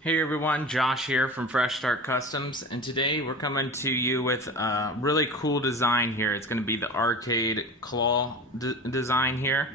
Hey everyone, Josh here from Fresh Start Customs, and today we're coming to you with a really cool design here. It's going to be the arcade claw design here.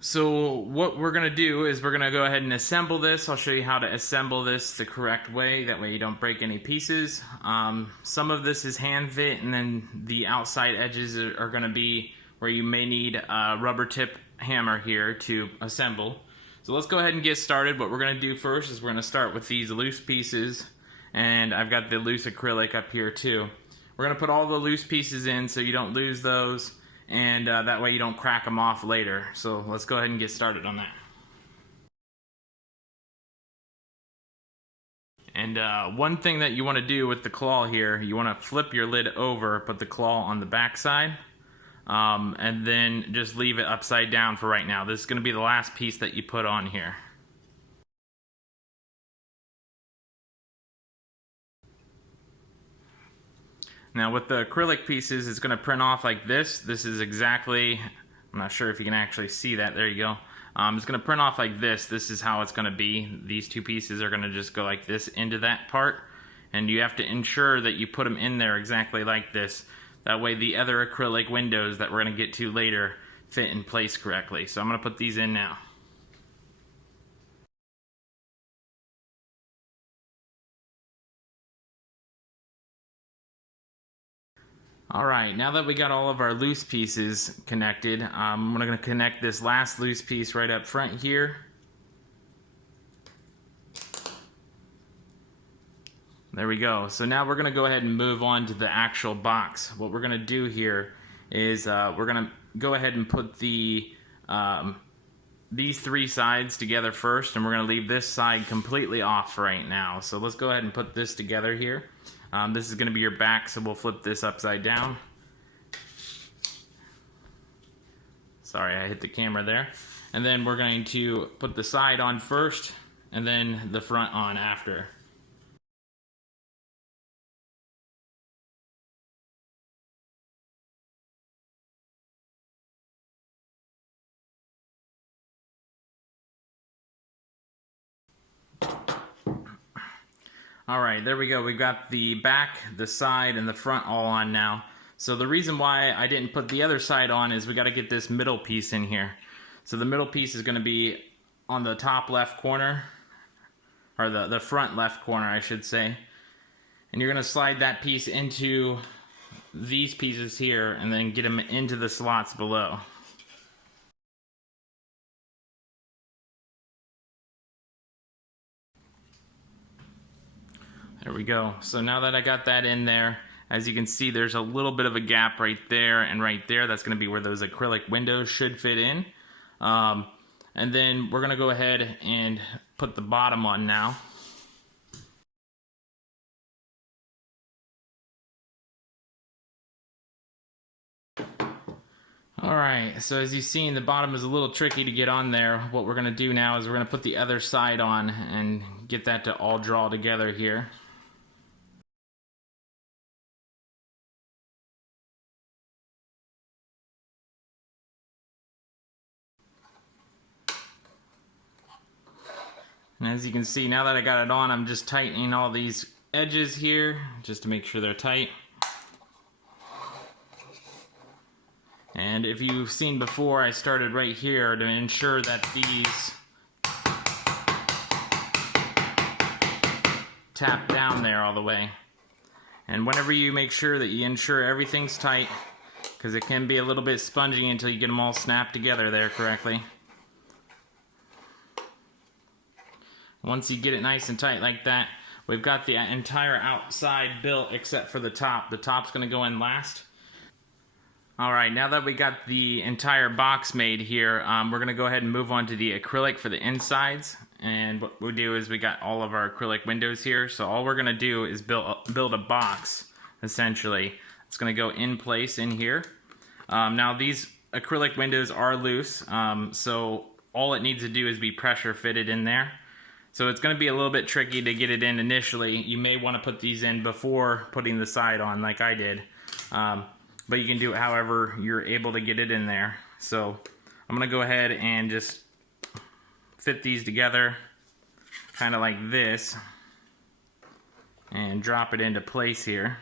So what we're going to do is we're going to go ahead and assemble this. I'll show you how to assemble this the correct way, that way you don't break any pieces. Some of this is hand fit, and then the outside edges are going to be where you may need a rubber tip hammer here to assemble. So let's go ahead and get started. What we're going to do first is we're going to start with these loose pieces, and I've got the loose acrylic up here too. We're going to put all the loose pieces in so you don't lose those, and that way you don't crack them off later. So let's go ahead and get started on that. And one thing that you want to do with the claw here, you want to flip your lid over, put the claw on the back side. And then just leave it upside down for right now. This is going to be the last piece that you put on here. Now with the acrylic pieces, it's going to print off like this. This is exactly, I'm not sure if you can actually see that. There you go. It's going to print off like this. This is how it's going to be. These two pieces are going to just go like this into that part. And you have to ensure that you put them in there exactly like this. That way the other acrylic windows that we're going to get to later fit in place correctly. So I'm going to put these in now. Alright, now that we got all of our loose pieces connected, I'm going to connect this last loose piece right up front here. There we go. So now we're going to go ahead and move on to the actual box. What we're going to do here is we're going to go ahead and put these three sides together first, and we're going to leave this side completely off right now. So let's go ahead and put this together here. This is going to be your back, so we'll flip this upside down. Sorry, I hit the camera there. And then we're going to put the side on first, and then the front on after. Alright, there we go. We've got the back, the side, and the front all on now. So the reason why I didn't put the other side on is we got to get this middle piece in here. So the middle piece is going to be on the top left corner, or the front left corner, I should say. And you're going to slide that piece into these pieces here, and then get them into the slots below. There we go. So now that I got that in there, as you can see, there's a little bit of a gap right there and right there. That's going to be where those acrylic windows should fit in. And then we're going to go ahead and put the bottom on now. Alright, so as you've seen, the bottom is a little tricky to get on there. What we're going to do now is we're going to put the other side on and get that to all draw together here. And as you can see, now that I got it on, I'm just tightening all these edges here just to make sure they're tight. And if you've seen before, I started right here to ensure that these tap down there all the way. And whenever you make sure that you ensure everything's tight, because it can be a little bit spongy until you get them all snapped together there correctly. Once you get it nice and tight like that, we've got the entire outside built except for the top. The top's going to go in last. Alright, now that we got the entire box made here, we're going to go ahead and move on to the acrylic for the insides. And what we do is we got all of our acrylic windows here. So all we're going to do is build a box, essentially. It's going to go in place in here. Now these acrylic windows are loose, so all it needs to do is be pressure fitted in there. So it's going to be a little bit tricky to get it in initially. You may want to put these in before putting the side on like I did. But you can do it however you're able to get it in there. So I'm going to go ahead and just fit these together kind of like this and drop it into place here.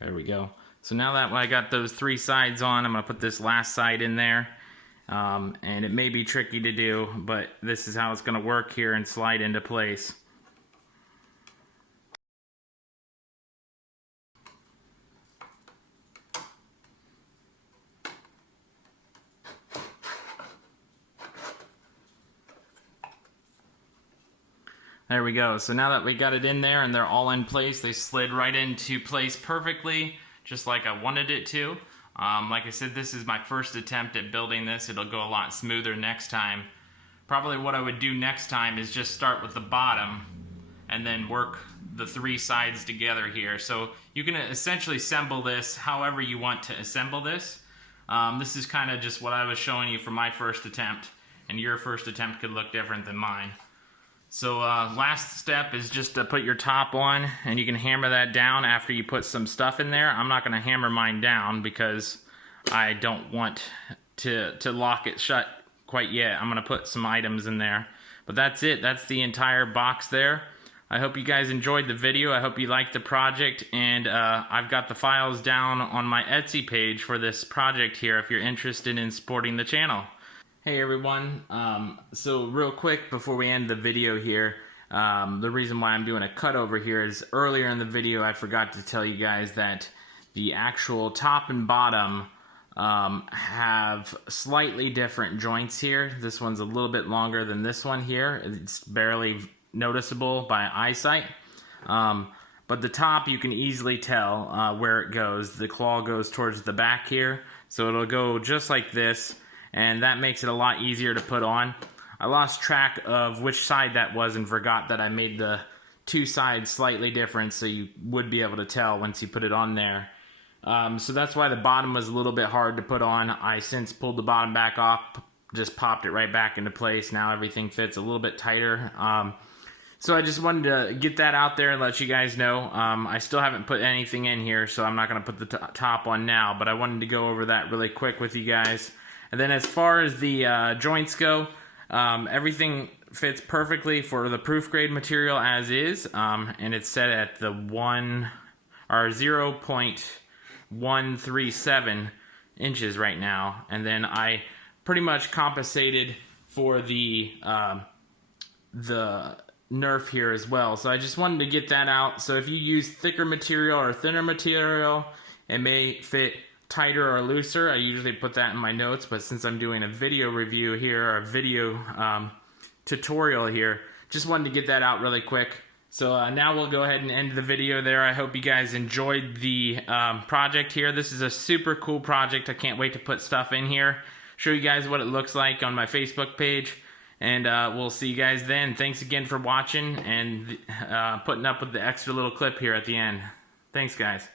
There we go. So now that I got those 3 sides on, I'm going to put this last side in there. And it may be tricky to do, but this is how it's going to work here and slide into place. There we go. So now that we got it in there and they're all in place, they slid right into place perfectly, just like I wanted it to. Like I said, this is my first attempt at building this. It'll go a lot smoother next time. Probably what I would do next time is just start with the bottom and then work the 3 sides together here. So you can essentially assemble this however you want to assemble this. This is kind of just what I was showing you for my first attempt, and your first attempt could look different than mine. So last step is just to put your top on, and you can hammer that down after you put some stuff in there. I'm not going to hammer mine down because I don't want to lock it shut quite yet. I'm going to put some items in there. But that's it. That's the entire box there. I hope you guys enjoyed the video. I hope you liked the project, and I've got the files down on my Etsy page for this project here if you're interested in supporting the channel. Hey everyone, so real quick before we end the video here, the reason why I'm doing a cut over here is earlier in the video I forgot to tell you guys that the actual top and bottom have slightly different joints here. This one's a little bit longer than this one here. It's barely noticeable by eyesight. But the top you can easily tell where it goes. The claw goes towards the back here, so it'll go just like this. And that makes it a lot easier to put on. I lost track of which side that was and forgot that I made the 2 sides slightly different, so you would be able to tell once you put it on there. So that's why the bottom was a little bit hard to put on. I since pulled the bottom back off, just popped it right back into place. Now everything fits a little bit tighter. So I just wanted to get that out there and let you guys know. I still haven't put anything in here, so I'm not going to put the top on now, but I wanted to go over that really quick with you guys. And then as far as the joints go, everything fits perfectly for the proof grade material as is, and it's set at the 0.137 inches right now. And then I pretty much compensated for the Nerf here as well. So I just wanted to get that out. So if you use thicker material or thinner material, it may fit tighter or looser. I usually put that in my notes, but since I'm doing a video review here, or a video tutorial here, just wanted to get that out really quick. So now we'll go ahead and end the video there. I hope you guys enjoyed the project here. This is a super cool project. I can't wait to put stuff in here, show you guys what it looks like on my Facebook page, and we'll see you guys then. Thanks again for watching and putting up with the extra little clip here at the end. Thanks, guys.